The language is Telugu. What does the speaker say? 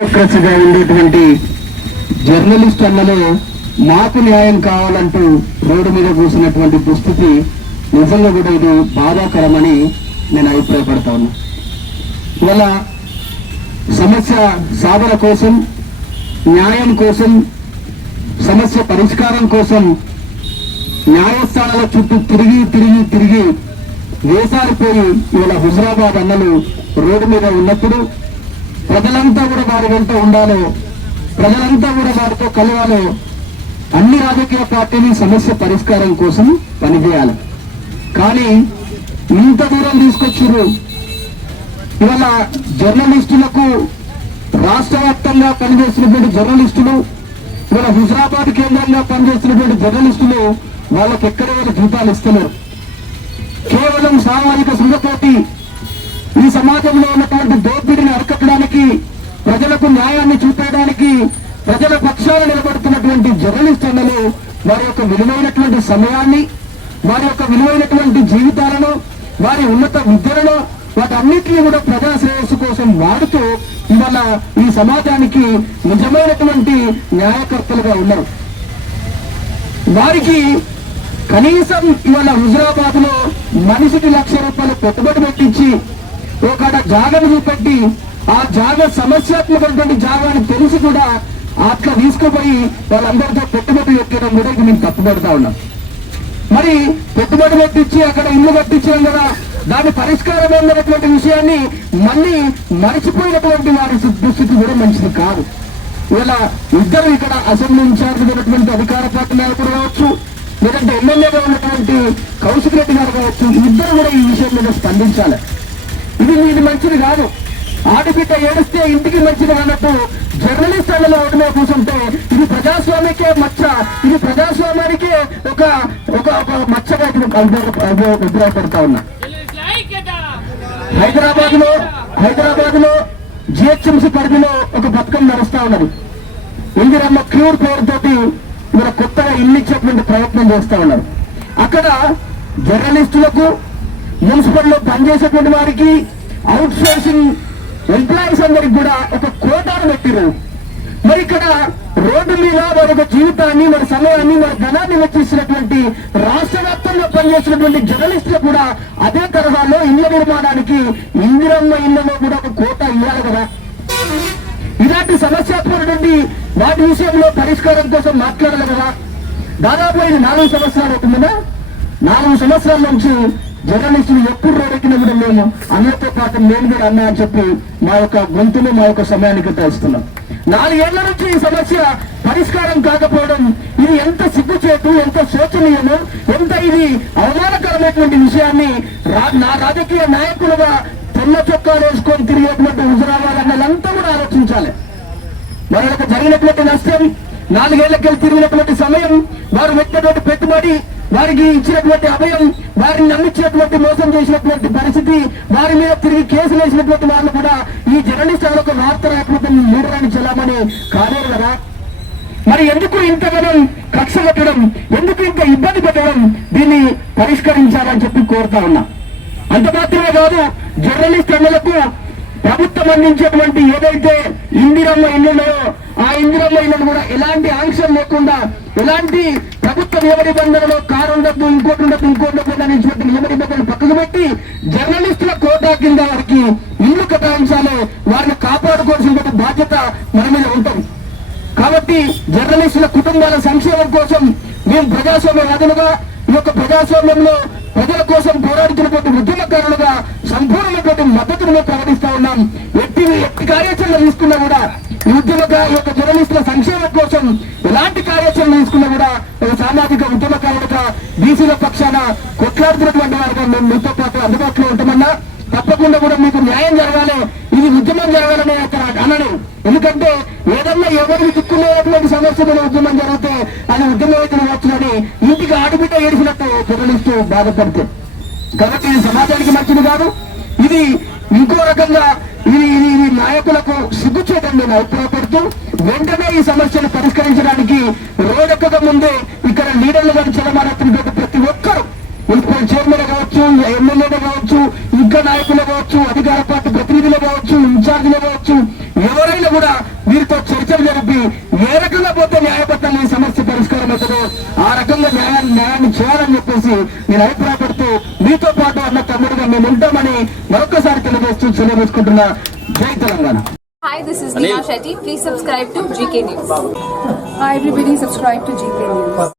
డెమోక్రసీగా ఉండేటువంటి జర్నలిస్ట్ అన్నలో మాకు న్యాయం కావాలంటూ రోడ్డు మీద కూర్చున్నటువంటి దుస్థితి నిజంగా కూడా ఇది బాధాకరమని నేను అభిప్రాయపడతా ఉన్నా. ఇవాళ సమస్య సాధన కోసం, న్యాయం కోసం, సమస్య పరిష్కారం కోసం న్యాయస్థానాల చుట్టూ తిరిగి వేసారిపోయి ఇవాళ హుజరాబాద్ అన్నలు రోడ్డు మీద ఉన్నప్పుడు ప్రజలంతా కూడా వారి వెంట ఉండాలో, ప్రజలంతా కూడా వారితో కలవాలో, అన్ని రాజకీయ పార్టీని సమస్య పరిష్కారం కోసం పనిచేయాలి. కానీ ఇంత దూరం తీసుకొచ్చారు. ఇవాళ జర్నలిస్టులకు రాష్ట్ర వ్యాప్తంగా పనిచేస్తున్నటువంటి జర్నలిస్టులు, ఇవాళ హుజరాబాద్ కేంద్రంగా పనిచేస్తున్నటువంటి జర్నలిస్టులు వాళ్ళకి ఎక్కడ వాళ్ళ జీతాలు ఇస్తున్నారు. కేవలం సామాజిక శృంఖతోటి ఈ సమాజంలో ఉన్నటువంటి దోపిడీని అరికట్టడానికి, ప్రజలకు న్యాయాన్ని చూపేయడానికి, ప్రజల పక్షాలు నిలబడుతున్నటువంటి జర్నలిస్టులను వారి యొక్క విలువైనటువంటి సమయాన్ని, వారి యొక్క విలువైనటువంటి జీవితాలను, వారి ఉన్నత విద్యలను, వాటన్నిటినీ కూడా ప్రజా శ్రేయస్సు కోసం వాడుతూ ఇవాళ ఈ సమాజానికి నిజమైనటువంటి న్యాయకర్తలుగా ఉన్నారు. వారికి కనీసం ఇవాళ హుజరాబాద్ లో మనిషికి ₹1,00,000 పెట్టుబడి పెట్టించి ఒక జాగాను చూపెట్టి ఆ జాగా సమస్యాత్మకమైనటువంటి జాగాని తెలిసి కూడా అట్లా తీసుకుపోయి వాళ్ళందరితో పెట్టుబడి పెట్టడం కూడా మేము తప్పుపడతా ఉన్నాం. మరి పెట్టుబడి పెట్టించి అక్కడ ఇల్లు కట్టించాం కదా, దాని పరిష్కారం ఏందనేటువంటి విషయాన్ని మళ్ళీ మరిచిపోయినటువంటి వారి దుస్థితి కూడా మంచిది కాదు. ఇలా ఇద్దరు ఇక్కడ అసెంబ్లీ ఇన్ఛార్జ్ ఉన్నటువంటి అధికార పార్టీ నాయకుడు కావచ్చు, లేదంటే ఎమ్మెల్యేగా ఉన్నటువంటి కౌశిక్ రెడ్డి గారు కావచ్చు, ఇద్దరు కూడా ఈ విషయం మీద స్పందించాలి. ఇది మంచిది కాదు. ఆడబిడ్డ ఏడిస్తే ఇంటికి మంచిది అన్నట్టు జర్నలిస్టులలో ఓటమే కూర్చుంటే ఇది ప్రజాస్వామ్యకే మచ్చ, ఇది ప్రజాస్వామ్యానికే ఒక ఒక మచ్చగా అభిప్రాయపడతా ఉన్నా. హైదరాబాద్ లో జిహెచ్ఎంసీ పరిధిలో ఒక పథకం నడుస్తా ఉన్నది. ఇందిరమ్మ క్యూర్ పేరుతోటి ఇవాళ కొత్తగా ఇల్లు ఇచ్చేటువంటి ప్రయత్నం చేస్తా ఉన్నారు. అక్కడ జర్నలిస్టులకు, మున్సిపల్ లో పనిచేసేటువంటి వారికి, అవుట్ సోర్సింగ్ ఎంప్లాయీస్ అందరికి కూడా ఒక కోటాను పెట్టిరు. మరి ఇక్కడ రోడ్డు మీద వారి యొక్క జీవితాన్ని, వారి సమయాన్ని, వారి ధనాన్ని వెచ్చిస్తున్నటువంటి రాష్ట్ర వ్యాప్తంగా పనిచేస్తున్నటువంటి జర్నలిస్టులు కూడా అదే తరహాలో ఇళ్ల నిర్మాణానికి ఇందిరమ్మ ఇళ్లలో కూడా ఒక కోట ఇవ్వాలి కదా. ఇలాంటి సమస్యాత్మకమైనటువంటి వాటి విషయంలో పరిష్కారం కోసం మాట్లాడాలి కదా. దాదాపు ఇది 4 సంవత్సరాలు అవుతుందా. 4 సంవత్సరాల నుంచి జర్నలిస్టులు ఎప్పుడు రోడ్డెక్కినా కూడా మేము అందరితో పాటు మేము కూడా అన్నా అని చెప్పి మా యొక్క గొంతులు, మా యొక్క సమయాన్ని కేటాయిస్తున్నాం. 4 ఏళ్ల నుంచి ఈ సమస్య పరిష్కారం కాకపోవడం ఇది ఎంత సిగ్గుచేటు, ఎంత శోచనీయము, ఎంత ఇది అవమానకరమైనటువంటి విషయాన్ని నా రాజకీయ నాయకులుగా తెల్ల చొక్కాలు వేసుకొని తిరిగేటువంటి హుజరాబాద్ అన్నలంతా కూడా ఆలోచించాలి. వాళ్ళకి జరిగినటువంటి నష్టం, 4 ఏళ్లకెళ్ళి తిరిగినటువంటి సమయం, వారు పెట్టినటువంటి పెట్టుబడి, వారికి ఇచ్చినటువంటి అభయం, వారిని నమ్మించినటువంటి మోసం చేసినటువంటి పరిస్థితి, వారి మీద తిరిగి కేసులు వేసినటువంటి వాళ్ళు కూడా ఈ జర్నలిస్టుల ఒక వార్త రాకపోతే లీడరాన్ని చెల్లామని కాలేదు కదా. మరి ఎందుకు ఇంతగానం కక్ష పెట్టడం, ఎందుకు ఇంత ఇబ్బంది పెట్టడం, దీన్ని పరిష్కరించాలని చెప్పి కోరుతా ఉన్నా. అంత మాత్రమే కాదు, జర్నలిస్టులకు ప్రభుత్వం అందించేటువంటి ఏదైతే ఇందిరమ్మ ఇళ్లున్నాయో ఆ ఇందిరమ్మ ఇళ్లను కూడా ఎలాంటి ఆంక్షలు లేకుండా, ఎలాంటి ప్రభుత్వ నియమ నిబంధనలు కారు ఉండద్దు, ఇంకోటి ఉండద్దు అనేటువంటి నియమ నిబంధనలు పక్కకు పెట్టి జర్నలిస్టుల కోటా కింద వారికి ఇల్లు కేటాయించాలి. వారిని కాపాడుకోవాల్సిన బాధ్యత మన మీద ఉంటుంది. కాబట్టి జర్నలిస్టుల కుటుంబాల సంక్షేమం కోసం మేము ప్రజాస్వామ్యవాదులుగా ఈ యొక్క ప్రజాస్వామ్యంలో ప్రజల కోసం పోరాడుతున్నటువంటి ఉద్యమకారులుగా సంపూర్ణమైనటువంటి మద్దతును ప్రకటిస్తా ఉన్నాం. ఎట్టి కార్యాచరణ తీసుకున్నా కూడా ఈ యొక్క జర్నలిస్టుల సంక్షేమం కోసం ఎలాంటి కార్యాచరణ తీసుకున్నా కూడా ఒక సామాజిక ఉద్యమకారులుగా బీసీల పక్షాన కొట్లాడుతున్నటువంటి వారుగా మేము మీతో పాటు అందుబాటులో ఉంటామన్నా. తప్పకుండా కూడా మీకు న్యాయం జరగాలి, ఇది ఉద్యమం జరగాలని అక్కడ అనను. ఎందుకంటే ఏదన్నా ఎవరికి దిక్కునేటువంటి సమస్య మీద ఉద్యమం జరిగితే అది ఉద్యమం వచ్చినని ఇంటికి ఆడబిడ్డ ఏడిసినట్టు జర్నలిస్టు బాధపడితే. కాబట్టి ఇది సమాజానికి మంచిది కాదు. ఇది ఇంకో రకంగా ఇది నాయకులకు సిగ్గుచేయడం నేను అభిప్రాయపడుతూ వెంటనే ఈ సమస్యను పరిష్కరించడానికి రోడ్డెక్కక ముందే ఇక్కడ లీడర్లు కానీ చెలమాడుతున్న ప్రతి ఒక్కరు మున్సిపల్ చైర్మన్ కావచ్చు, ఎమ్మెల్యేలు కావచ్చు, ఇంకా నాయకులు కావచ్చు, అధికార పార్టీ ప్రతినిధులు కావచ్చు, ఇన్ఛార్జీలు కావచ్చు, ఎవరైనా కూడా వీరితో చర్చలు జరిపి ఏ రకంగా పోతే న్యాయబద్ధంగా ఈ సమస్య పరిష్కారం అవుతుందో ఆ రకంగా న్యాయాన్ని చేయాలని చెప్పేసి నేను అభిప్రాయపడుతూ మీతో పాటు అన్న తమ్ముడుగా మేము ఉంటామని మరొకసారి తెలియజేస్తూ తెలియజేసుకుంటున్నా. జై Telangana. Hi, this is Neha Shetty. Please subscribe to GK News. Hi everybody, subscribe to GK News.